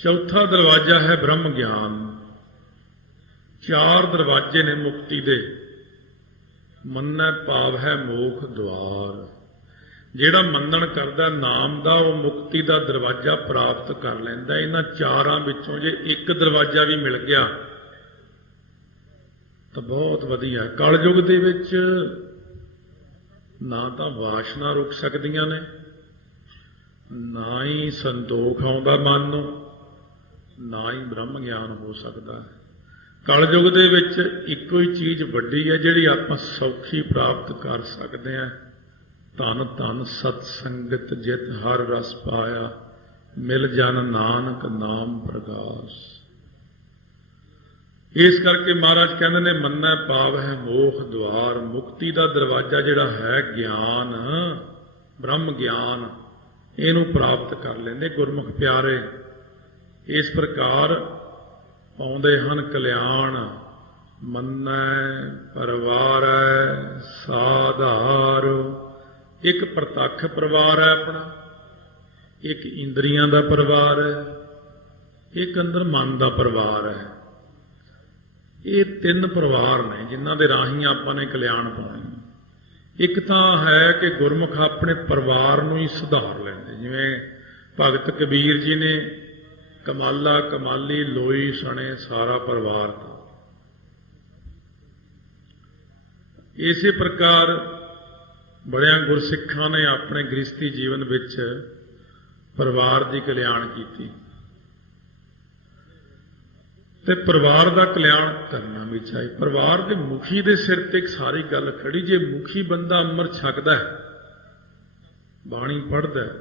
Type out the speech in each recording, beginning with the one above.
चौथा दरवाजा है ब्रह्म ज्ञान। चार दरवाजे ने मुक्ति दे। मन्नै पाव है मोख द्वार। जिहड़ा मनन करदा नाम दा वो मुक्ति दा दरवाजा प्राप्त कर लैंदा। इन्हां चारां विचों जे एक दरवाजा भी मिल गया तो बहुत वधिया। कलयुग दे विच ना तो वासना रुक सकदियां ने, ना ही संतोख आउंदा मन नूं, ना ही ब्रह्म ज्ञान हो सकता है। कलयुग दे विच इक्को ही चीज़ वड्डी है जिहड़ी आपां सौखी प्राप्त कर सकते हैं। धन धन सतसंगत जित हर रस पाया, मिल जन नानक नाम प्रकाश। इस करके महाराज कहते ने मन्नै पाव है मोख द्वार। मुक्ति का दरवाजा जिहड़ा है ज्ञान, ब्रह्म ज्ञान, इनू प्राप्त कर लेंदे गुरमुख प्यारे। इस प्रकार पाउंदे हन कल्याण। मन्नै परवारै साधार। एक प्रतख परिवार है अपना, एक इंद्रियां का परिवार है, एक अंदर मन का परिवार है। ये तीन परिवार ने जिन्हां दे राही आपां ने कल्याण पाउणा। एक तां है कि गुरमुख अपने परिवार नूं ही सुधार लैंदे। जिवें भगत कबीर जी ने कमाला कमाली लोई सने सारा परिवार था। इसी प्रकार बड़ियां गुरसिखां ने अपने गृहस्थी जीवन विच परिवार की कल्याण की। ते परिवार का कल्याण करना भी चाहिए। परिवार के मुखी के सिर ते एक सारी गल खड़ी। जे मुखी बंदा अमृत छकदा है, बाणी पढ़दा है,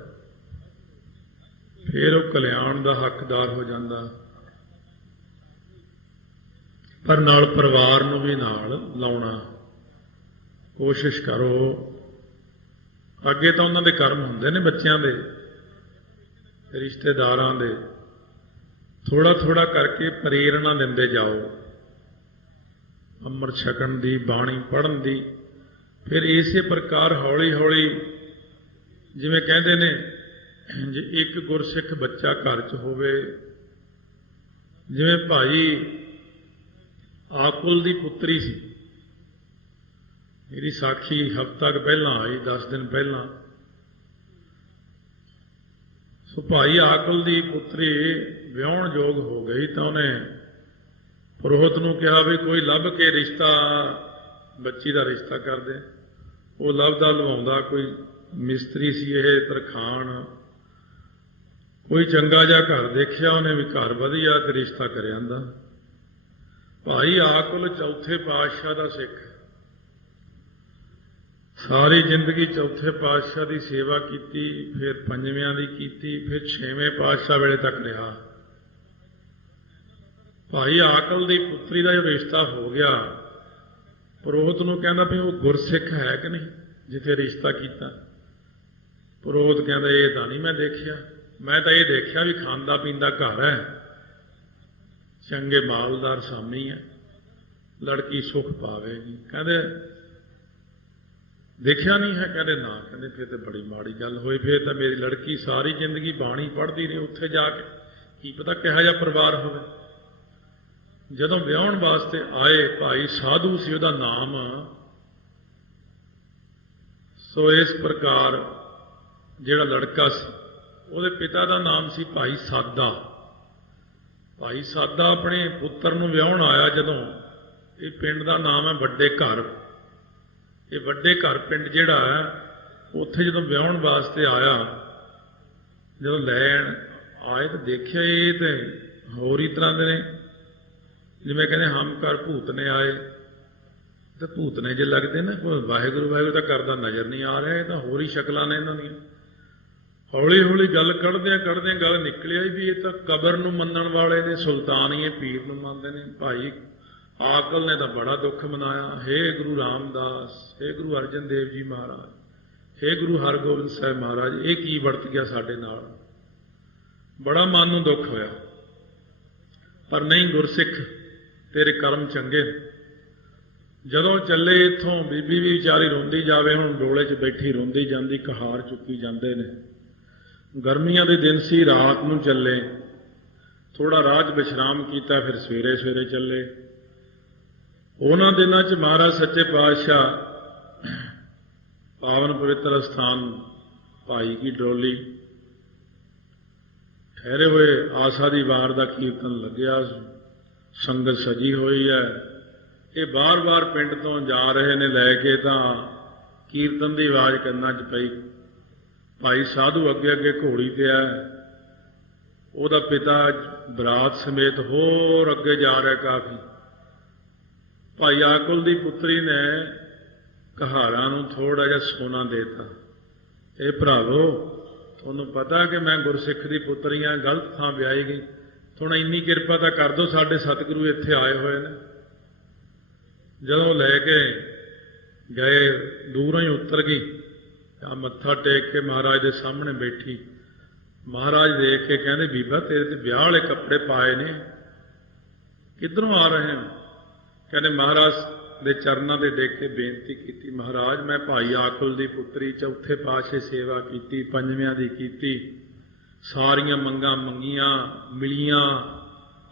फिर वह कल्याण का हकदार हो जाता। पर नाल परिवार नूं भी नाल लाउणा कोशिश करो। अगे तो उन्हां दे कर्म हुंदे ने बच्चों के, रिश्तेदारां दे, थोड़ा थोड़ा करके प्रेरणा दिंदे जाओ अमृत छकण दी, बाणी पढ़न दी। फिर इसे प्रकार हौली हौली जिवें कहंदे ने, जे एक गुरसिख बच्चा घर च होवे, जिवें भाई आकुल दी पुत्री सी, मेरी साखी हफ्ता पहला आई, 10 दिन पहला। सो भाई आकुल दी पुत्री विआहण योग हो गई तो उन्हें पुरोहित नूं कहा भी कोई लभ के रिश्ता, बच्ची का रिश्ता कर दे। वो लभदा लवाउंदा कोई मिस्त्री सी, ये तरखान, कोई चंगा जा घर देखिया, उन्हें भी घर वधिया ते रिश्ता कर आंदा। भाई आकुल चौथे पातशाह का सिख, सारी जिंदगी चौथे पातशाह की सेवा की, फिर पंजवियां की की, फिर छेवें पातशाह वेले तक रहा। भाई आकल की पुत्री का जो रिश्ता हो गया, पुरोहित नूं कहंदा भी वो गुरसिख है कि नहीं जिथे रिश्ता किया। पुरोहित कहंदा ये तां नहीं मैं देखिया, मैं तो ये देखिया भी खांदा पींदा घर है, चंगे मालदार स्वामी है, लड़की सुख पावेगी। कहंदे देखिया नहीं है? कहते ना। कहते फिर तो बड़ी माड़ी गल होई, फिर तो मेरी लड़की सारी जिंदगी बाणी पढ़ती रही, उत्थे जाके की पता किहा जिहा परिवार होवे। जदों विआहण वास्ते आए, भाई साधु सी, उहदा नाम। सो इस प्रकार जिहड़ा लड़का सी, उहदे पिता का नाम सी भाई सादा। भाई सादा अपने पुत्र नूं विआहण आया जदों, ये पिंड का नाम है वड्डे घर। ये वड्डे घर पिंड जिहड़ा है, उत्थे जदों विआहण वास्ते आया, जदों लैण आए तो देखिया ये तो होर ही तरह के ने, जिवें कहने हम घर भूतने आए। तो भूतने जे लगते ना, कोई वाहिगुरू वाहिगुरू तो करदा नज़र नहीं आ रहा, ये तो होर ही शक्लां ने इन्हां दीयां। हौली हौली गल कढ़दे गल निकलिया भी ये तो कबर नूं मन्नण वाले ने, सुल्तानीए पीर नूं मनदे ने। भाई आकल ने तो बड़ा दुख मनाया, हे गुरु रामदास, हे गुरु अर्जन देव जी महाराज, हे गुरु हरगोबिंद साहब महाराज, ये की वरत गया साडे नाल। बड़ा मन नूं दुख होया, पर नहीं गुरसिख तेरे कर्म चंगे। जदों चले इत्थों, बीबी भी विचारी रोंदी जावे, हुण डोले च बैठी रोंदी जांदी, कहार चुकी जांदे ने। गर्मियां दे दिन सी, रात नूं चले, थोड़ा राह 'च विश्राम किया, फिर सवेरे सवेरे चले। उन्हां दिनां 'च महाराज सच्चे पातशाह पावन पवित्र स्थान भाई की डोली ठहरे हुए आसा दी वार का कीर्तन लग्या, संगत सजी हुई है। ये बार बार पिंड तो जा रहे ने लैके, तो कीर्तन की आवाज़ कन्नां 'च पई। भाई साधु अगे अगे घोड़ी ते है, ਉਹਦਾ पिता बरात समेत होर अगे जा रहा काफ़ी। भाई आकुल की पुत्री ने कहारा नूं थोड़ा जिहा सोना देता। ये भरावो, तुहानूं पता कि मैं गुरसिख की पुत्री हाँ, गलत थां विआही गई, थोड़ा इन्नी किरपा तो कर दो, साडे सतगुरु इत्थे आए हुए ने। जदों लैके गए दूरों ही उतर गई, मत्था टेक के महाराज के सामने बैठी। महाराज देख के कहते, बीबा तेरे ते ब्याह वाले कपड़े पाए ने, किधरों आ रहे हैं? कहने महाराज के चरणों से देख के बेनती की, महाराज मैं भाई आकुल की पुत्री चौथे पातशाह सेवा की, पंजवियां की की, सारियां मंगां मंगियां मिलियां,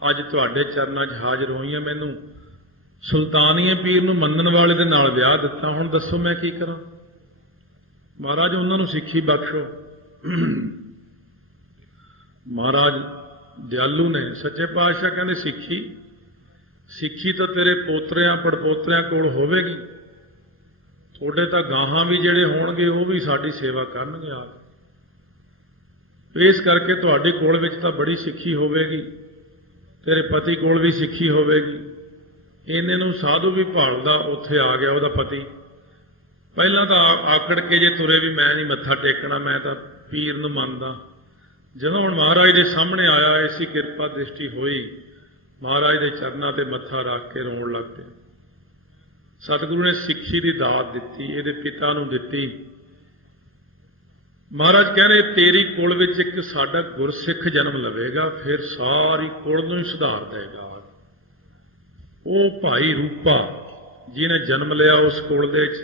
अज तुहाडे चरणों 'च हाजिर होईयां, मैनूं सुल्तानीए पीर नूं मनण वाले दे नाल विआह दिता, हुण दसो मैं की करां? महाराज उन्हां नूं सिੱਖੀ बख्शो। महाराज दयालु ने, सच्चे पातशाह कहते सिੱਖੀ तो तेरे पोतरियां पड़पोतरियां कोल होवेगी, थोड़े तो गाहां भी जिहड़े होणगे वो भी साडी सेवा करनगे आ। इस करके तुहाडी कोल विच तां बड़ी सिੱਖੀ होवेगी, तेरे पति कोल भी सिੱਖੀ होवेगी। इन्ने नूं साधु भी भालदा उत्थे आ गया उहदा पति। पहलां तां आकड़ के जे तुरे भी मैं नहीं मत्था टेकना, मैं तां पीर नूं मनदा। जदों हुण महाराज के सामने आया, ऐसी किरपा दृष्टि हुई, महाराज के चरणों ते मत्था रख के रोण लग पिया। सतगुरु ने सिੱਖੀ की दात दी, ये पिता नूं दित्ती। महाराज कह रहे तेरी कुल विच एक साडा गुरसिख जन्म लवेगा, फिर सारी कुल नूं ही सुधार देगा। वो भाई रूपा जिन्हें जन्म लिया उस कुल दे विच,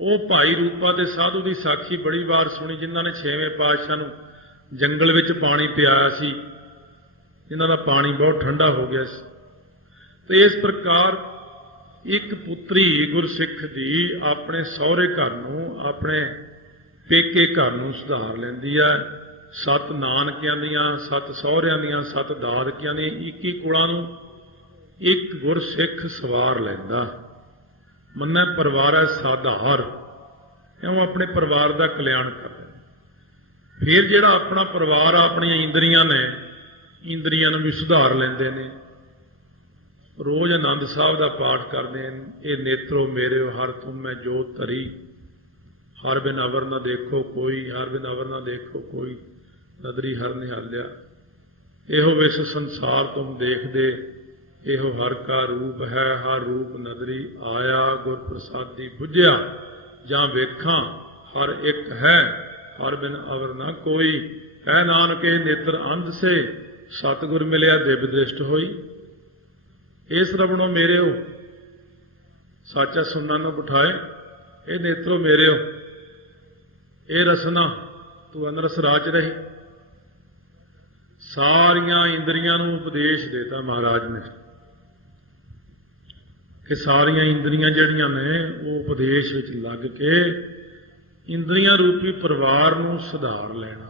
वो भाई रूपा के साधु की साखी बड़ी बार सुनी, जिन्हों ने छेवें पातशाह नूं जंगल विच पानी पियाया सी, जिन्हां दा पानी बहुत ठंडा हो गया सी। तो इस प्रकार एक पुत्री गुरसिख दी अपने सहुरे घर नूं, अपने पेके घर नूं सुधार लैंदी है। 7 नानकियां दियां, 7 सहुरियां दियां, 7 दादकियां दियां, 21 कुलां नूं एक गुरसिख सवार लैंदा। मन्ना परिवार है साधार, इउं अपने परिवार का कल्याण कर। फिर जिहड़ा अपना परिवार अपनी इंद्रियां ने, इंद्रियां नूं भी सुधार लैंदे ने। रोज़ आनंद साहब का पाठ करते हैं, ये नेत्रो मेरे हर तुम मैं जोत धरी, हर बिन अवर न देखो कोई, हर बिन अवर न देखो कोई, नदरी हर निहालिया। एहो विस संसार तुम देखदे, एहो हर का रूप है, हर रूप नदरी आया, गुर प्रसादी बुझिया, जां वेखां हर एक है, हर बिन अवर ना कोई। है नानक नेत्र अंध से, सतगुर मिलिया दिव्य दृष्ट होई। ए श्रवणों मेरे हो, साचा सुनना न बिठाए, ए नेत्रो मेरे हो, ए रसना तू अनरस राज रही। सारियां इंद्रियां नूं उपदेश देता महाराज ने कि सारियां इंद्रियां जिहड़ियां ने वो उपदेश विच लग के इंद्रियां रूपी परिवार नूं सुधार लेना।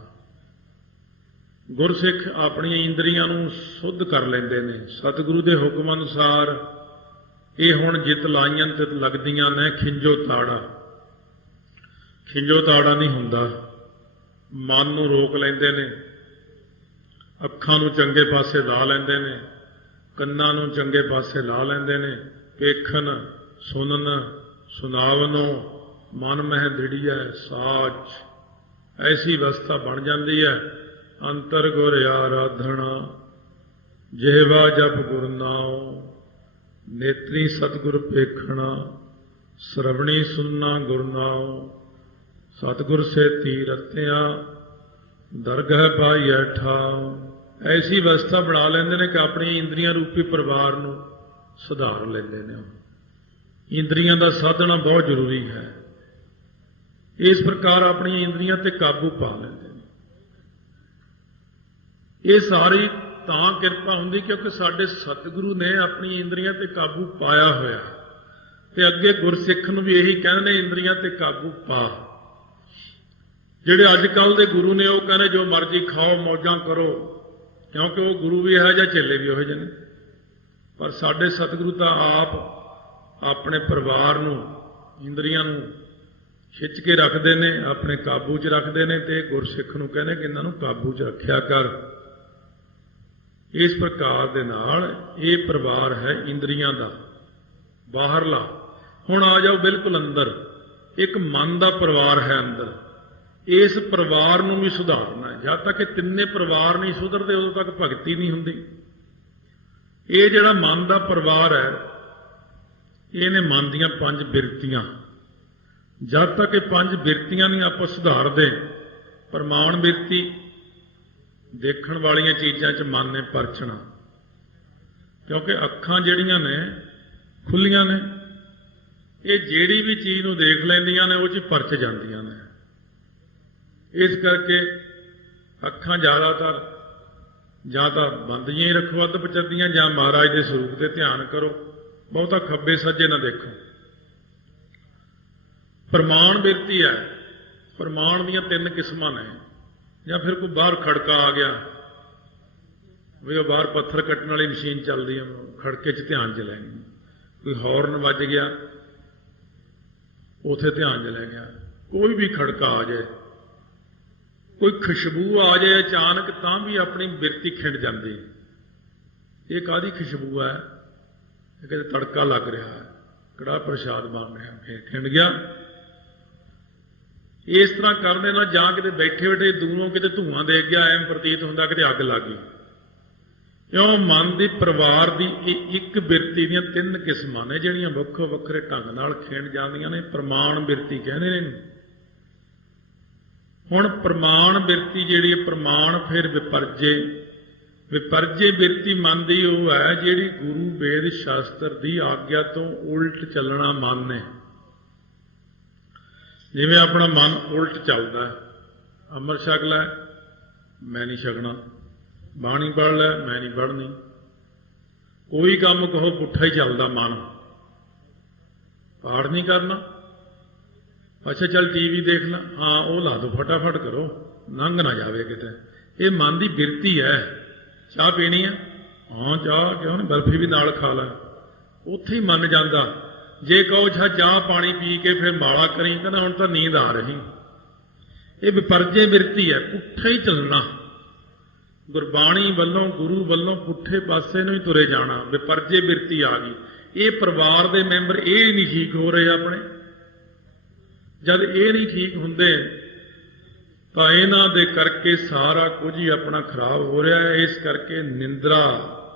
गुरसिख अपनी इंद्रियां नूं शुद्ध कर लेंदे ने सतगुरु के हुक्म अनुसार। ये हुण जित लाइयां ते लगदियां ने खिंजो ताड़ा, खिंजो ताड़ा नहीं हुंदा। मन नूं रोक लेंदे ने, अखां नूं चंगे पासे ला लेंदे ने, कन्नां नूं चंगे पासे ला लेंदे ने। वेखन सुनन सुनावनो मन मह दृढ़िया साच, ऐसी अवस्था बन जाती है। अंतर गुर आराधना जिहवा जप गुर नाम, नेत्री सतगुर पेखना श्रवणी सुनना गुर नाम। सतगुर से तीरत्या दरगह पाई ठाव, ऐसी अवस्था बना लेंदे ने कि अपनी इंद्रियां रूपी परिवार नूं सुधार लेंदे ने। इंद्रियां दा साधना बहुत जरूरी है। इस प्रकार अपनी इंद्रियां ते काबू पा लेंदे ने। ये सारी ਤਾਂ ਕਿਰਪਾ ਹੁੰਦੀ क्योंकि साडे सतगुरु ने अपनी इंद्रियां ते काबू पाया होया ते अगे गुरसिख नूं भी यही कहने इंद्रियां ते काबू पा। जिहड़े अजकल दे गुरु ने वो कहने जो मर्जी खाओ मौजां करो क्योंकि वो गुरु भी है या चेले भी उहो जिहे ने। पर साडे सतगुरु तां आप अपने परिवार नूं इंद्रियां नूं खिच के रखते हैं, अपने काबू च रखते हैं तो गुरसिख नूं कहने कि इन्हां नूं काबू च रखिया कर। इस प्रकार दे नाल ये परिवार है इंद्रियां दा बाहरला। हुण आ जाओ बिल्कुल अंदर, एक मन का परिवार है अंदर। इस परिवार नूं भी सुधारना है। जद तक तिन्ने परिवार नहीं सुधरते उदों तक भगती नहीं हुंदी। ये जिहड़ा मन का परिवार है इहने मन दीयां 5 बिरतियां। जब तक ये 5 बिरतियां नहीं आप सुधारते, प्रमाण बिरती देखण वालियां चीज़ां च मन ने परचना, क्योंकि अखां जिहड़ियां ने खुलियां ने, ये जिहड़ी भी चीज़ नूं देख लैंदियां ने वो च परच जांदियां ने। इस करके अखां ज़्यादातर जां तां बंद जिहियां ही रखो अध पचदियां, जां महाराज के स्वरूप ते ध्यान करो, बहुता खब्बे सज्जे ना देखो। प्रमाण बिरती है, प्रमाण दीयां 3 किस्मां ने। या फिर कोई बाहर खड़का आ गया भी वो बाहर पत्थर कट्टण वाली मशीन चल रही है, खड़के च ध्यान च लैनी। कोई हॉर्न वज गया उथे ध्यान च लै गया। कोई भी खड़का आ जाए, कोई खुशबू आ जाए अचानक तां भी अपनी बिरती खिंड जाती। ये काहदी खुशबू है? कहते तड़का लग रहा है, कड़ाह प्रसाद बन रहा, फिर खिंड गया। इस तरह करने ना जां किते बैठे बैठे दूरों किते धुआं देख गया, एम प्रतीत होंदा कि अग लग गई। क्यों? मन की परिवार की एक बिरती दीयां 3 किस्मां ने जिहड़ियां वक्खो वक्खरे ढंग नाल खिंड जांदियां ने। प्रमाण बिरती कहने ने। हुण प्रमाण बिरती जिहड़ी प्रमाण फिर विपरजे। विपरजे बिरती मन की वो है जिहड़ी गुरु वेद शास्त्र की आग्या तो उल्ट चलना मन ने। जिवें अपना मन उल्ट चलता है, अमृत छक लै मैं नहीं छकना, बाणी पढ़ लै मैं नहीं पढ़नी, कोई काम कहो पुट्ठा ही चलता मन। पाठ नहीं करना, अच्छा चल टीवी देखना, हाँ वो ला दो फटाफट करो, लंघ ना जाए किते। ये मन की बिरती है। चाह पीनी है, हाँ चाह क्यों नहीं, बर्फी भी नाल खा लै, उत्थे ही मन जाता। जे कहो छा चाह पानी पी के फिर माड़ा करी, कहना हुण तां नींद आ रही। ये विपरजे बिरती है, पुट्ठा ही चलना। गुरबाणी वल्लों गुरु वल्लों पुट्ठे पासे नूं ही तुरे जाना, विपरजे बिरती आ गई। ये परिवार के मैंबर ये नहीं ठीक हो रहे अपने। जब ये नहीं ठीक हुंदे तां इन्हां दे करके सारा कुछ ही अपना खराब हो रहा है। इस करके निंद्रा,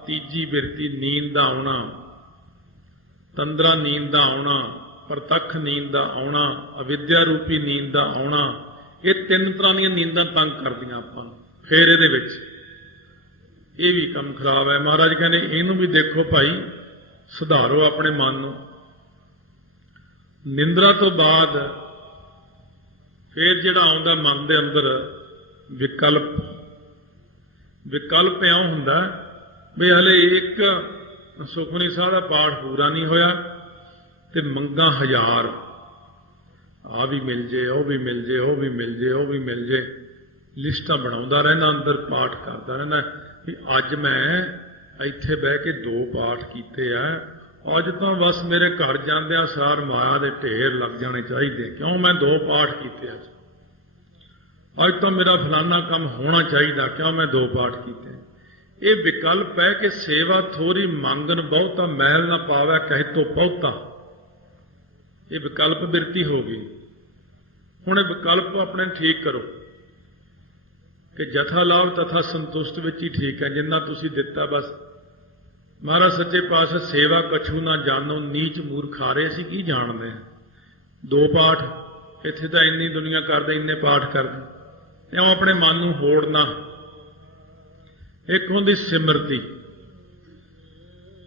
तीजी बिरती नींद दा आउणा, तंद्रा नींद दा आउणा, प्रतख नींद दा आउणा, अविद्या रूपी नींद दा आउणा, ये 3 तरह दी नींदां तंग करदियां आपां। फिर इहदे विच ये भी काम खराब है। महाराज कहने इहनूं भी देखो भाई, सुधारो अपने मन नूं। निंद्रा तो बाद फिर जिहड़ा आउंदा मन दे अंदर विकल्प। विकल्प इउं हुंदा भी हले एक सुखमनी साहिब का पाठ पूरा नहीं होया ते मंगां 1000, आ भी मिल जे, वो भी मिल जे, वो भी मिल जे, वो भी मिल जे, लिस्टां बनाउंदा रहना, अंदर पाठ करदा रहना कि अज मैं इत्थे बह के 2 पाठ कीते आ, अज तो बस मेरे घर जांदियां सार माया दे ढेर लग जाने चाहिए। क्यों? मैं 2 पाठ कीते अज तो मेरा फलाना काम होना चाहिए, क्यों? मैं 2 पाठ कीते। ये विकल्प है कि सेवा थोड़ी मंगन बहुता, मैल ना पावे कहे तो बहुता। ये विकल्प बिरती हो गई। हुण विकल्प अपने ठीक करो कि जथा लाभ तथा संतुष्ट विच ही ठीक है। जिन्ना तुसीं दिता बस। महाराज सच्चे पातशाह सेवा कछू ना जानो, नीच मूर्खारे असीं की जानते हैं। 2 पाठ इत्थे तां इन्नी दुनिया करदे, इन्ने पाठ करदे, इउं अपने मन नूं होड़ना। एक होंदी सिमरती।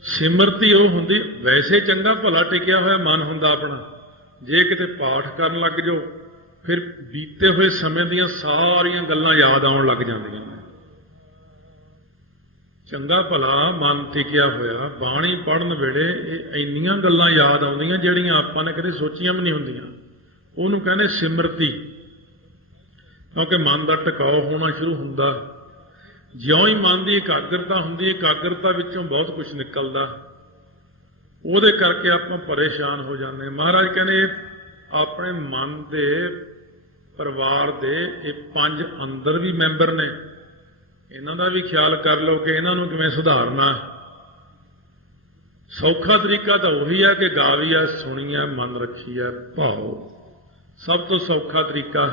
सिमरती वो होंदी वैसे चंगा भला टिकिया होया मन हुंदा अपना, जे किते पाठ करन लग जाओ फिर बीते हुए समय दीयां सारियां गल्लां याद आउण लग जांदियां ने। ਚੰਗਾ ਭਲਾ ਮਨ ਟਿਕਿਆ ਹੋਇਆ ਬਾਣੀ ਪੜ੍ਹਨ ਵੇਲੇ ਇਹ ਇੰਨੀਆਂ ਗੱਲਾਂ ਯਾਦ ਆਉਂਦੀਆਂ ਜਿਹੜੀਆਂ ਆਪਾਂ ਨੇ ਕਦੇ ਸੋਚੀਆਂ ਵੀ ਨਹੀਂ ਹੁੰਦੀਆਂ। ਉਹਨੂੰ ਕਹਿੰਦੇ ਸਿਮਰਤੀ, ਕਿਉਂਕਿ ਮਨ ਦਾ ਟਿਕਾਓ ਹੋਣਾ ਸ਼ੁਰੂ ਹੁੰਦਾ। ਜਿਉਂ ਹੀ ਮਨ ਦੀ ਇਕਾਗਰਤਾ ਹੁੰਦੀ, ਇਕਾਗਰਤਾ ਵਿੱਚੋਂ ਬਹੁਤ ਕੁਝ ਨਿਕਲਦਾ, ਉਹਦੇ ਕਰਕੇ ਆਪਾਂ ਪਰੇਸ਼ਾਨ ਹੋ ਜਾਂਦੇ। ਮਹਾਰਾਜ ਕਹਿੰਦੇ ਆਪਣੇ ਮਨ ਦੇ ਪਰਿਵਾਰ ਦੇ ਇਹ 5 ਅੰਦਰ ਵੀ ਮੈਂਬਰ ਨੇ, ਇਹਨਾਂ ਦਾ ਵੀ ਖਿਆਲ ਕਰ ਲਓ ਕਿ ਇਹਨਾਂ ਨੂੰ ਕਿਵੇਂ ਸੁਧਾਰਨਾ। ਸੌਖਾ ਤਰੀਕਾ ਤਾਂ ਉਹੀ ਹੈ ਕਿ ਗਾਵੀਆ ਸੁਣੀਆ ਮਨ ਰੱਖੀਆ ਭਾਉ, ਸਭ ਤੋਂ ਸੌਖਾ ਤਰੀਕਾ।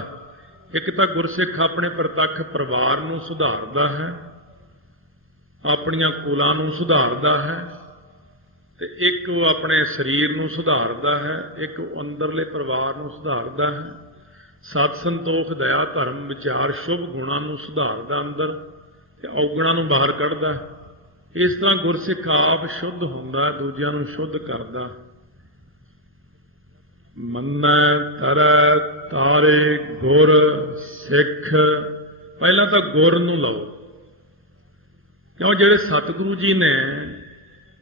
ਇੱਕ ਤਾਂ ਗੁਰਸਿੱਖ ਆਪਣੇ ਪ੍ਰਤੱਖ ਪਰਿਵਾਰ ਨੂੰ ਸੁਧਾਰਦਾ ਹੈ, ਆਪਣੀਆਂ ਕੁਲਾਂ ਨੂੰ ਸੁਧਾਰਦਾ ਹੈ, ਤੇ ਇੱਕ ਉਹ ਆਪਣੇ ਸਰੀਰ ਨੂੰ ਸੁਧਾਰਦਾ ਹੈ, ਇੱਕ ਉਹ ਅੰਦਰਲੇ ਪਰਿਵਾਰ ਨੂੰ ਸੁਧਾਰਦਾ ਹੈ। ਸਤ ਸੰਤੋਖ ਦਇਆ ਧਰਮ ਵਿਚਾਰ ਸ਼ੁਭ ਗੁਣਾਂ ਨੂੰ ਸੁਧਾਰਦਾ ਅੰਦਰ, ਤੇ ਔਗਣਾਂ ਨੂੰ ਬਾਹਰ ਕੱਢਦਾ। ਇਸ ਤਰ੍ਹਾਂ ਗੁਰਸਿੱਖ ਆਪ ਸ਼ੁੱਧ ਹੁੰਦਾ, ਦੂਜਿਆਂ ਨੂੰ ਸ਼ੁੱਧ ਕਰਦਾ। ਮੰਨੈ ਤਰੈ ਤਾਰੇ ਗੁਰ ਸਿੱਖ, ਪਹਿਲਾਂ ਤਾਂ ਗੁਰ ਨੂੰ ਲਓ, ਕਿਉਂ ਜਿਹੜੇ ਸਤਿਗੁਰੂ ਜੀ ਨੇ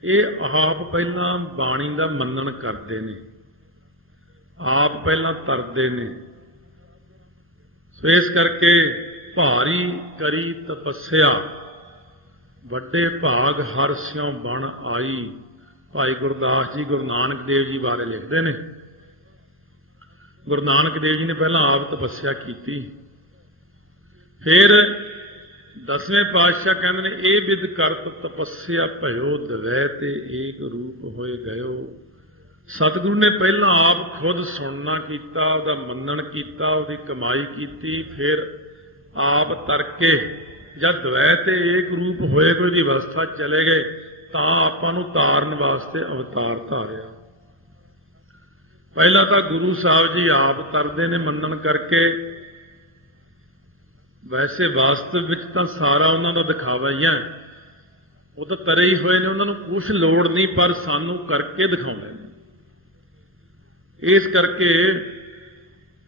ਇਹ ਆਪ ਪਹਿਲਾਂ ਬਾਣੀ ਦਾ ਮੰਨਣ ਕਰਦੇ ਨੇ, ਆਪ ਪਹਿਲਾਂ ਤਰਦੇ ਨੇ। ਸੋ ਇਸ ਕਰਕੇ ਭਾਰੀ ਕਰੀ ਤਪੱਸਿਆ, ਵੱਡੇ ਭਾਗ ਹਰਿ ਸਿਉ ਬਣ ਆਈ। ਭਾਈ ਗੁਰਦਾਸ ਜੀ ਗੁਰੂ ਨਾਨਕ ਦੇਵ ਜੀ ਬਾਰੇ ਲਿਖਦੇ ਨੇ, ਗੁਰੂ ਨਾਨਕ ਦੇਵ ਜੀ ਨੇ ਪਹਿਲਾਂ ਆਪ ਤਪੱਸਿਆ ਕੀਤੀ, ਫਿਰ 10ਵੇਂ ਪਾਤਸ਼ਾਹ ਕਹਿੰਦੇ ਨੇ ਇਹ ਵਿਦ ਕਰਤ ਤਪੱਸਿਆ ਭਇਓ ਦਵੈ ਤੇ ਏਕ ਰੂਪ ਹੋਏ ਗਇਓ। ਸਤਿਗੁਰੂ ਨੇ ਪਹਿਲਾਂ ਆਪ ਖੁਦ ਸੁਣਨਾ ਕੀਤਾ, ਉਹਦਾ ਮੰਨਣ ਕੀਤਾ, ਉਹਦੀ ਕਮਾਈ ਕੀਤੀ, ਫਿਰ ਆਪ ਤਰਕੇ ਜਦ ਦਵੈ ਤੇ ਏਕ ਰੂਪ ਹੋਏ ਕੋਈ ਦੀ ਅਵਸਥਾ ਚਲੇ ਗਏ ਤਾਂ ਆਪਾਂ ਨੂੰ ਤਾਰਨ ਵਾਸਤੇ ਅਵਤਾਰ ਧਾਰਿਆ। ਪਹਿਲਾਂ ਤਾਂ ਗੁਰੂ ਸਾਹਿਬ ਜੀ ਆਪ ਤਰਦੇ ਨੇ ਮੰਨਣ ਕਰਕੇ। ਵੈਸੇ ਵਾਸਤਵ ਵਿੱਚ ਤਾਂ ਸਾਰਾ ਉਹਨਾਂ ਦਾ ਦਿਖਾਵਾ ਹੀ ਹੈ, ਉਹ ਤਾਂ ਤਰੇ ਹੀ ਹੋਏ ਨੇ, ਉਹਨਾਂ ਨੂੰ ਕੁਛ ਲੋੜ ਨਹੀਂ, ਪਰ ਸਾਨੂੰ ਕਰਕੇ ਦਿਖਾਉਂਦੇ ਨੇ। ਇਸ ਕਰਕੇ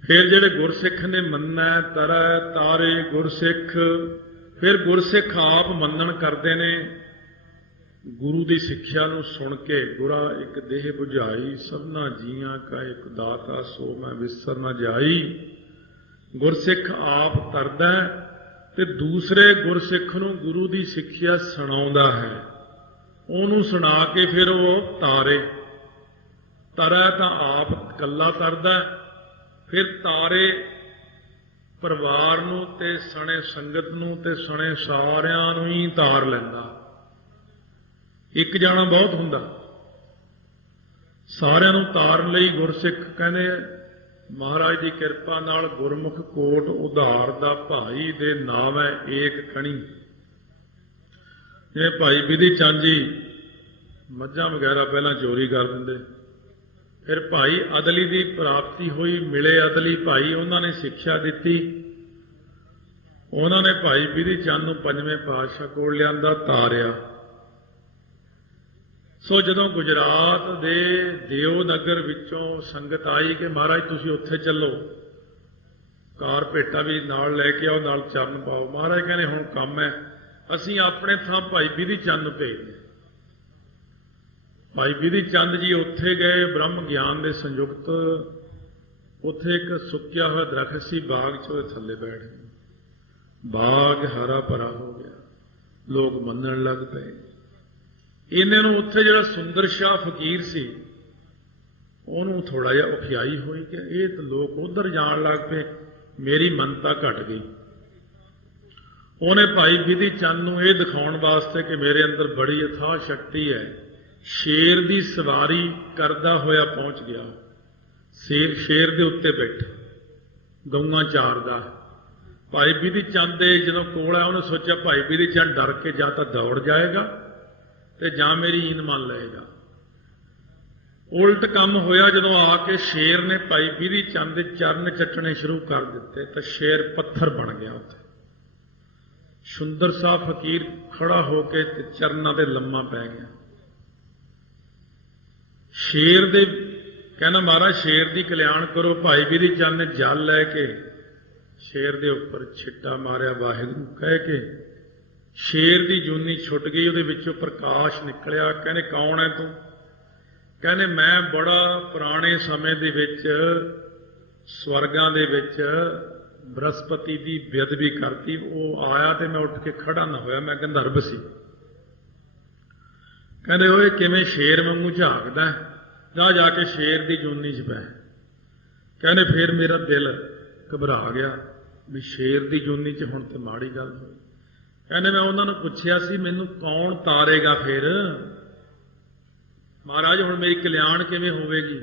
ਫਿਰ ਜਿਹੜੇ ਗੁਰਸਿੱਖ ਨੇ ਮੰਨੈ ਤਰੈ ਤਾਰੇ ਗੁਰਸਿੱਖ, ਫਿਰ ਗੁਰਸਿੱਖ ਆਪ ਮੰਨਣ ਕਰਦੇ ਨੇ। ਗੁਰੂ ਦੀ ਸਿੱਖਿਆ ਨੂੰ ਸੁਣ ਕੇ ਗੁਰਾ ਇੱਕ ਦੇਹ ਬੁਝਾਈ, ਸਭਨਾ ਜੀਆਂ ਕਾ ਇੱਕ ਦਾਤਾ ਸੋ ਮੈਂ ਵਿਸਰ ਨਾ ਜਾਈ। ਗੁਰਸਿੱਖ ਆਪ ਤਰਦਾ ਤੇ ਦੂਸਰੇ ਗੁਰਸਿੱਖ ਨੂੰ ਗੁਰੂ ਦੀ ਸਿੱਖਿਆ ਸੁਣਾਉਂਦਾ ਹੈ, ਉਹਨੂੰ ਸੁਣਾ ਕੇ ਫਿਰ ਉਹ ਤਾਰੇ। ਤਰੈ ਤਾਂ ਆਪ ਇਕੱਲਾ ਤਰਦਾ, ਫਿਰ ਤਾਰੇ ਪਰਿਵਾਰ ਨੂੰ ਤੇ ਸਣੇ ਸੰਗਤ ਨੂੰ ਤੇ ਸਣੇ ਸਾਰਿਆਂ ਨੂੰ ਹੀ ਤਾਰ ਲੈਂਦਾ। ਇੱਕ ਜਾਣਾ ਬਹੁਤ ਹੁੰਦਾ, ਸਾਰਿਆਂ ਨੂੰ ਤਾਰਨ ਲਈ ਗੁਰਸਿੱਖ ਕਹਿੰਦੇ ਮਹਾਰਾਜ ਦੀ ਕਿਰਪਾ ਨਾਲ ਗੁਰਮੁਖ ਕੋਟ ਉਧਾਰ ਦਾ ਭਾਈ ਦੇ ਨਾਮ ਹੈ ਏਕ ਖਣੀ। ਜਿਵੇਂ ਭਾਈ ਬਿਧੀ ਚੰਦ ਜੀ ਮੱਝਾਂ ਵਗੈਰਾ ਪਹਿਲਾਂ ਚੋਰੀ ਕਰ ਦਿੰਦੇ, ਫਿਰ ਭਾਈ ਅਦਲੀ ਦੀ ਪ੍ਰਾਪਤੀ ਹੋਈ, ਮਿਲੇ ਅਦਲੀ ਭਾਈ, ਉਹਨਾਂ ਨੇ ਸਿੱਖਿਆ ਦਿੱਤੀ, ਉਹਨਾਂ ਨੇ ਭਾਈ ਬਿਧੀ ਚੰਦ ਨੂੰ 5ਵੇਂ ਪਾਤਸ਼ਾਹ ਕੋਲ ਲਿਆਂਦਾ, ਤਾਰਿਆ। ਸੋ ਜਦੋਂ ਗੁਜਰਾਤ ਦੇ ਦਿਓ ਨਗਰ ਵਿੱਚੋਂ ਸੰਗਤ ਆਈ ਕਿ ਮਹਾਰਾਜ ਤੁਸੀਂ ਉੱਥੇ ਚੱਲੋ, ਕਾਰ ਭੇਟਾ ਵੀ ਨਾਲ ਲੈ ਕੇ ਆਓ, ਨਾਲ ਚਰਨ ਪਾਓ। ਮਹਾਰਾਜ ਕਹਿੰਦੇ ਹੁਣ ਕੰਮ ਹੈ, ਅਸੀਂ ਆਪਣੇ ਥਾਂ ਭਾਈ ਬਿਧੀ ਚੰਦ ਨੂੰ ਭੇਜਦੇ। ਭਾਈ ਬਿਧੀ ਚੰਦ ਜੀ ਉੱਥੇ ਗਏ, ਬ੍ਰਹਮ ਗਿਆਨ ਦੇ ਸੰਯੁਕਤ, ਉੱਥੇ ਇੱਕ ਸੁੱਕਿਆ ਹੋਇਆ ਦਰਖਤ ਸੀ, ਬਾਗ 'ਚ ਉਹਦੇ ਥੱਲੇ ਬੈਠ ਗਏ। ਬਾਗ ਹਰਾ ਭਰਾ ਹੋ ਗਿਆ, ਲੋਕ ਮੰਨਣ ਲੱਗ ਪਏ। ਇਹਨਾਂ ਨੂੰ ਉੱਥੇ ਜਿਹੜਾ ਸੁੰਦਰ ਸ਼ਾਹ ਫਕੀਰ ਸੀ, ਉਹਨੂੰ ਥੋੜਾ ਜਿਹਾ ਔਖਿਆਈ ਹੋਈ ਕਿ ਇਹ ਤਾਂ ਲੋਕ ਉੱਧਰ ਜਾਣ ਲੱਗ ਪਏ, ਮੇਰੀ ਮੰਨਤਾ ਘਟ ਗਈ। ਉਹਨੇ ਭਾਈ ਬਿਧੀ ਚੰਦ ਨੂੰ ਇਹ ਦਿਖਾਉਣ ਵਾਸਤੇ ਕਿ ਮੇਰੇ ਅੰਦਰ ਬੜੀ ਅਥਾਹ ਸ਼ਕਤੀ ਹੈ, ਸ਼ੇਰ ਦੀ ਸਵਾਰੀ ਕਰਦਾ ਹੋਇਆ ਪਹੁੰਚ ਗਿਆ। ਸ਼ੇਰ ਦੇ ਉੱਤੇ ਬੈਠਾ ਗਊਆਂ ਚਾਰਦਾ। ਭਾਈ ਬਿਧੀ ਚੰਦ ਦੇ ਜਦੋਂ ਕੋਲ ਆਇਆ, ਉਹਨੇ ਸੋਚਿਆ ਭਾਈ ਬਿਧੀ ਚੰਦ ਡਰ ਕੇ ਜਾਂ ਤਾਂ ਦੌੜ ਜਾਏਗਾ ਤੇ ਜਾਂ ਮੇਰੀ ਈਨ ਮੰਨ ਲਏਗਾ। ਉਲਟ ਕੰਮ ਹੋਇਆ, ਜਦੋਂ ਆ ਕੇ ਸ਼ੇਰ ਨੇ ਭਾਈ ਬਿਧੀ ਚੰਦ ਦੇ ਚਰਨ ਚੱਟਣੇ ਸ਼ੁਰੂ ਕਰ ਦਿੱਤੇ ਤਾਂ ਸ਼ੇਰ ਪੱਥਰ ਬਣ ਗਿਆ। ਉੱਥੇ ਸੁੰਦਰ ਸਾਹ ਫਕੀਰ ਖੜਾ ਹੋ ਕੇ ਤੇ ਚਰਨਾਂ ਤੇ ਲੰਮਾ ਪੈ ਗਿਆ। ਸ਼ੇਰ ਦੇ ਕਹਿੰਦਾ ਮਹਾਰਾਜ ਸ਼ੇਰ ਦੀ ਕਲਿਆਣ ਕਰੋ। ਭਾਈ ਬਿਧੀ ਚੰਦ ਨੇ ਜਲ ਲੈ ਕੇ ਸ਼ੇਰ ਦੇ ਉੱਪਰ ਛਿੱਟਾ ਮਾਰਿਆ, ਵਾਹਿਗੁਰੂ ਕਹਿ ਕੇ ਸ਼ੇਰ ਦੀ ਜੂਨੀ ਛੁੱਟ ਗਈ, ਉਹਦੇ ਵਿੱਚੋਂ ਪ੍ਰਕਾਸ਼ ਨਿਕਲਿਆ। ਕਹਿੰਦੇ ਕੌਣ ਹੈ ਤੂੰ? ਕਹਿੰਦੇ ਮੈਂ ਬੜਾ ਪੁਰਾਣੇ ਸਮੇਂ ਦੇ ਵਿੱਚ ਸਵਰਗਾਂ ਦੇ ਵਿੱਚ ਬ੍ਰਹਸਪਤੀ ਦੀ ਬੇਅਦਬੀ ਕਰਤੀ। ਉਹ ਆਇਆ ਤੇ ਮੈਂ ਉੱਠ ਕੇ ਖੜਾ ਨਾ ਹੋਇਆ, ਮੈਂ ਗੰਧਰਵ ਸੀ। ਕਹਿੰਦੇ ਓਏ ਕਿਵੇਂ ਸ਼ੇਰ ਵਾਂਗੂ ਝਾਕਦਾ, ਜਾ ਕੇ ਸ਼ੇਰ ਦੀ ਜੂਨੀ 'ਚ ਪੈ। ਕਹਿੰਦੇ ਫਿਰ ਮੇਰਾ ਦਿਲ ਘਬਰਾ ਗਿਆ ਵੀ ਸ਼ੇਰ ਦੀ ਜੂਨੀ 'ਚ ਹੁਣ ਤੇ ਮਾੜੀ ਗੱਲ ਹੋਈ। ਕਹਿੰਦੇ ਮੈਂ ਉਹਨਾਂ ਨੂੰ ਪੁੱਛਿਆ ਸੀ ਮੈਨੂੰ ਕੌਣ ਤਾਰੇਗਾ ਫਿਰ ਮਹਾਰਾਜ, ਹੁਣ ਮੇਰੀ ਕਲਿਆਣ ਕਿਵੇਂ ਹੋਵੇਗੀ?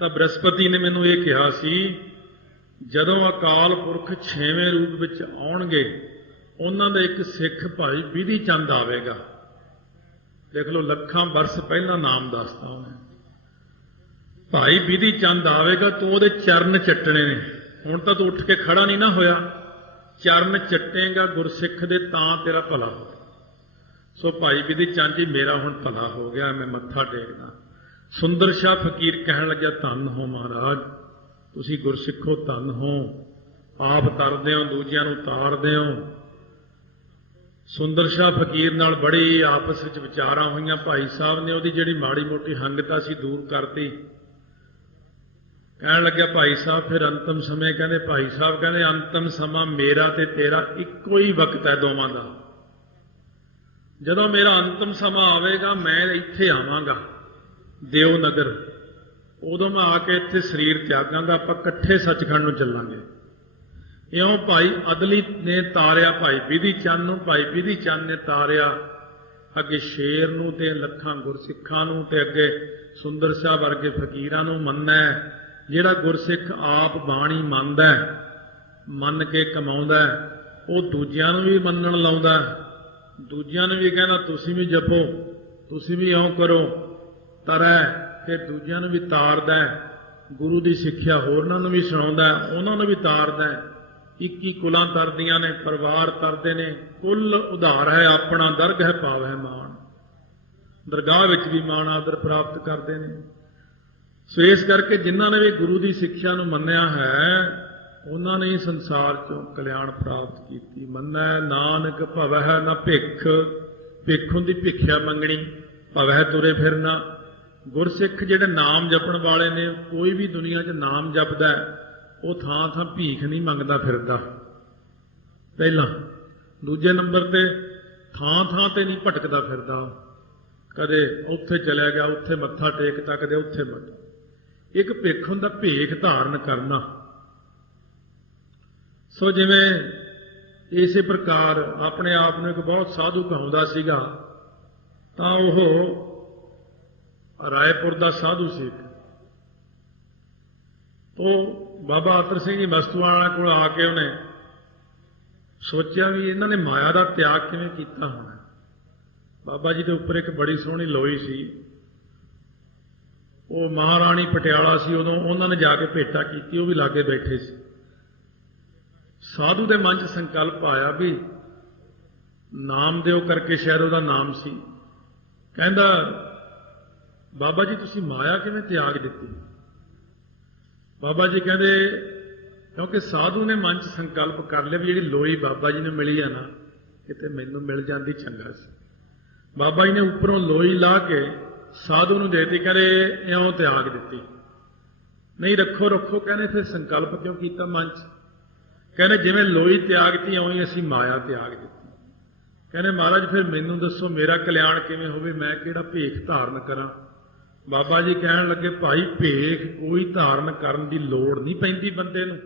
ਤਾਂ ਬ੍ਰਹਸਪਤੀ ਨੇ ਮੈਨੂੰ ਇਹ ਕਿਹਾ ਸੀ ਜਦੋਂ ਅਕਾਲ ਪੁਰਖ 6ਵੇਂ ਰੂਪ ਵਿੱਚ ਆਉਣਗੇ ਉਹਨਾਂ ਦਾ ਇੱਕ ਸਿੱਖ ਭਾਈ ਵਿਧੀ ਚੰਦ ਆਵੇਗਾ। ਦੇਖ ਲਓ ਲੱਖਾਂ ਬਰਸ ਪਹਿਲਾਂ ਨਾਮ ਦੱਸਦਾ ਉਹਨੇ। ਭਾਈ ਵਿਧੀ ਚੰਦ ਆਵੇਗਾ, ਤੂੰ ਉਹਦੇ ਚਰਨ ਚੱਟਣੇ ਨੇ। ਹੁਣ ਤਾਂ ਤੂੰ ਉੱਠ ਕੇ ਖੜਾ ਨਹੀਂ ਨਾ ਹੋਇਆ, ਚਰਨ ਚੱਟੇਗਾ ਗੁਰਸਿੱਖ ਦੇ ਤਾਂ ਤੇਰਾ ਭਲਾ ਹੋ। ਸੋ ਭਾਈ ਵਿਧੀ ਚੰਦ ਜੀ ਮੇਰਾ ਹੁਣ ਭਲਾ ਹੋ ਗਿਆ, ਮੈਂ ਮੱਥਾ ਟੇਕਦਾ। ਸੁੰਦਰ ਸ਼ਾਹ ਫਕੀਰ ਕਹਿਣ ਲੱਗਿਆ ਧੰਨ ਹੋ ਮਹਾਰਾਜ, ਤੁਸੀਂ ਗੁਰਸਿੱਖੋ ਧੰਨ ਹੋ, ਆਪ ਤਰਦੇ ਹੋ ਦੂਜਿਆਂ ਨੂੰ ਤਾਰਦੇ ਹੋ। ਸੁੰਦਰ ਸ਼ਾਹ ਫਕੀਰ ਨਾਲ ਬੜੀ ਆਪਸ ਵਿੱਚ ਵਿਚਾਰਾਂ ਹੋਈਆਂ। ਭਾਈ ਸਾਹਿਬ ਨੇ ਉਹਦੀ ਜਿਹੜੀ ਮਾੜੀ ਮੋਟੀ ਹੰਗਤਾ ਸੀ ਦੂਰ ਕਰਤੀ। ਕਹਿਣ ਲੱਗਿਆ ਭਾਈ ਸਾਹਿਬ ਫਿਰ ਅੰਤਮ ਸਮੇਂ, ਕਹਿੰਦੇ ਭਾਈ ਸਾਹਿਬ ਕਹਿੰਦੇ ਅੰਤਮ ਸਮਾਂ ਮੇਰਾ ਤੇ ਤੇਰਾ ਇੱਕੋ ਹੀ ਵਕਤ ਹੈ ਦੋਵਾਂ ਦਾ। ਜਦੋਂ ਮੇਰਾ ਅੰਤਮ ਸਮਾਂ ਆਵੇਗਾ ਮੈਂ ਇੱਥੇ ਆਵਾਂਗਾ ਦਿਓ ਨਗਰ, ਉਦੋਂ ਮੈਂ ਆ ਕੇ ਇੱਥੇ ਸਰੀਰ ਤਿਆਗਾਂਗਾ, ਆਪਾਂ ਇਕੱਠੇ ਸੱਚਖੰਡ ਨੂੰ ਚੱਲਾਂਗੇ। ਇਉਂ ਭਾਈ ਅਦਲੀ ਨੇ ਤਾਰਿਆ ਭਾਈ ਵਿਧੀ ਚੰਦ ਨੂੰ, ਭਾਈ ਵਿਧੀ ਚੰਦ ਨੇ ਤਾਰਿਆ ਅੱਗੇ ਸ਼ੇਰ ਨੂੰ ਤੇ ਲੱਖਾਂ ਗੁਰਸਿੱਖਾਂ ਨੂੰ, ਤੇ ਅੱਗੇ ਸੁੰਦਰ ਸ਼ਾਹ ਵਰਗੇ ਫਕੀਰਾਂ ਨੂੰ। ਮੰਨਣਾ ਜਿਹੜਾ ਗੁਰਸਿੱਖ ਆਪ ਬਾਣੀ ਮੰਨਦਾ, ਮੰਨ ਕੇ ਕਮਾਉਂਦਾ, ਉਹ ਦੂਜਿਆਂ ਨੂੰ ਵੀ ਮੰਨਣ ਲਾਉਂਦਾ, ਦੂਜਿਆਂ ਨੂੰ ਵੀ ਕਹਿੰਦਾ ਤੁਸੀਂ ਵੀ ਜਪੋ, ਤੁਸੀਂ ਵੀ ਇਉਂ ਕਰੋ, ਤਰੈ, ਫਿਰ ਦੂਜਿਆਂ ਨੂੰ ਵੀ ਤਾਰਦਾ। ਗੁਰੂ ਦੀ ਸਿੱਖਿਆ ਹੋਰਨਾਂ ਨੂੰ ਵੀ ਸੁਣਾਉਂਦਾ, ਉਹਨਾਂ ਨੂੰ ਵੀ ਤਾਰਦਾ। 21 ਕੁਲਾਂ ਤਰਦੀਆਂ ਨੇ, ਪਰਿਵਾਰ ਤਰਦੇ ਨੇ। ਕੁੱਲ ਉਧਾਰ ਹੈ ਆਪਣਾ, ਦਰਗ ਹੈ ਭਾਵ ਹੈ ਮਾਣ। ਦਰਗਾਹ ਵਿੱਚ ਵੀ ਮਾਣ ਆਦਰ ਪ੍ਰਾਪਤ ਕਰਦੇ ਨੇ। ਸੋ ਇਸ ਕਰਕੇ ਜਿਨ੍ਹਾਂ ਨੇ ਵੀ ਗੁਰੂ ਦੀ ਸਿੱਖਿਆ ਨੂੰ ਮੰਨਿਆ ਹੈ ਉਹਨਾਂ ਨੇ ਹੀ ਸੰਸਾਰ ਚੋਂ ਕਲਿਆਣ ਪ੍ਰਾਪਤ ਕੀਤੀ। ਮੰਨੈ ਨਾਨਕ ਭਵਹਿ ਨਾ ਭਿੱਖ, ਭਿੱਖ ਹੁੰਦੀ ਭਿੱਖਿਆ ਮੰਗਣੀ, ਭਵਹਿ ਤੁਰੇ ਫਿਰਨਾ। ਗੁਰਸਿੱਖ ਜਿਹੜੇ ਨਾਮ ਜਪਣ ਵਾਲੇ ਨੇ, ਕੋਈ ਵੀ ਦੁਨੀਆ 'ਚ ਨਾਮ ਜਪਦਾ ਉਹ ਥਾਂ ਥਾਂ ਭੀਖ ਨਹੀਂ ਮੰਗਦਾ ਫਿਰਦਾ ਪਹਿਲਾਂ। ਦੂਜੇ ਨੰਬਰ ਤੇ ਥਾਂ ਥਾਂ ਤੇ ਨਹੀਂ ਭਟਕਦਾ ਫਿਰਦਾ, ਕਦੇ ਉੱਥੇ ਚਲਿਆ ਗਿਆ ਉੱਥੇ ਮੱਥਾ ਟੇਕਦਾ, ਕਦੇ ਉੱਥੇ ਮੱਥਾ। ਇੱਕ ਭਿੱਖ ਹੁੰਦਾ ਭੇਖ ਧਾਰਨ ਕਰਨਾ। ਸੋ ਜਿਵੇਂ ਇਸੇ ਪ੍ਰਕਾਰ ਆਪਣੇ ਆਪ ਨੂੰ ਇੱਕ ਬਹੁਤ ਸਾਧੂ ਕਹਾਉਂਦਾ ਸੀਗਾ, ਤਾਂ ਉਹ ਰਾਏਪੁਰ ਦਾ ਸਾਧੂ ਸੀ। ਉਹ ਬਾਬਾ ਅਤਰ ਸਿੰਘ ਜੀ ਮਸਤੂਆਣਾ ਕੋਲ ਆ ਕੇ ਉਹਨੇ ਸੋਚਿਆ ਵੀ ਇਹਨਾਂ ਨੇ ਮਾਇਆ ਦਾ ਤਿਆਗ ਕਿਵੇਂ ਕੀਤਾ ਹੋਣਾ। ਬਾਬਾ ਜੀ ਦੇ ਉੱਪਰ ਇੱਕ ਬੜੀ ਸੋਹਣੀ ਲੋਈ ਸੀ, ਉਹ ਮਹਾਰਾਣੀ ਪਟਿਆਲਾ ਸੀ ਉਦੋਂ, ਉਹਨਾਂ ਨੇ ਜਾ ਕੇ ਭੇਟਾ ਕੀਤੀ, ਉਹ ਵੀ ਲਾਗੇ ਬੈਠੇ ਸੀ। ਸਾਧੂ ਦੇ ਮਨ 'ਚ ਸੰਕਲਪ ਆਇਆ ਵੀ ਨਾਮਦੇਵ ਕਰਕੇ ਸ਼ਾਇਦ ਉਹਦਾ ਨਾਮ ਸੀ। ਕਹਿੰਦਾ ਬਾਬਾ ਜੀ ਤੁਸੀਂ ਮਾਇਆ ਕਿਵੇਂ ਤਿਆਗ ਦਿੱਤੀ? ਬਾਬਾ ਜੀ ਕਹਿੰਦੇ ਕਿਉਂਕਿ ਸਾਧੂ ਨੇ ਮਨ 'ਚ ਸੰਕਲਪ ਕਰ ਲਿਆ ਵੀ ਜਿਹੜੀ ਲੋਈ ਬਾਬਾ ਜੀ ਨੂੰ ਮਿਲੀ ਆ ਨਾ, ਕਿਤੇ ਮੈਨੂੰ ਮਿਲ ਜਾਂਦੀ ਚੰਗਾ ਸੀ। ਬਾਬਾ ਜੀ ਨੇ ਉੱਪਰੋਂ ਲੋਈ ਲਾ ਕੇ ਸਾਧੂ ਨੂੰ ਦੇਤੀ, ਕਹਿੰਦੇ ਇਉਂ ਤਿਆਗ ਦਿੱਤੀ। ਨਹੀਂ ਰੱਖੋ ਰੱਖੋ, ਕਹਿੰਦੇ ਫਿਰ ਸੰਕਲਪ ਕਿਉਂ ਕੀਤਾ ਮਨ 'ਚ? ਕਹਿੰਦੇ ਜਿਵੇਂ ਲੋਈ ਤਿਆਗਤੀ ਇਉਂ ਹੀ ਅਸੀਂ ਮਾਇਆ ਤਿਆਗ ਦਿੱਤੀ। ਕਹਿੰਦੇ ਮਹਾਰਾਜ ਫਿਰ ਮੈਨੂੰ ਦੱਸੋ ਮੇਰਾ ਕਲਿਆਣ ਕਿਵੇਂ ਹੋਵੇ, ਮੈਂ ਕਿਹੜਾ ਭੇਖ ਧਾਰਨ ਕਰਾਂ? ਬਾਬਾ ਜੀ ਕਹਿਣ ਲੱਗੇ ਭਾਈ ਭੇਖ ਕੋਈ ਧਾਰਨ ਕਰਨ ਦੀ ਲੋੜ ਨਹੀਂ ਪੈਂਦੀ ਬੰਦੇ ਨੂੰ।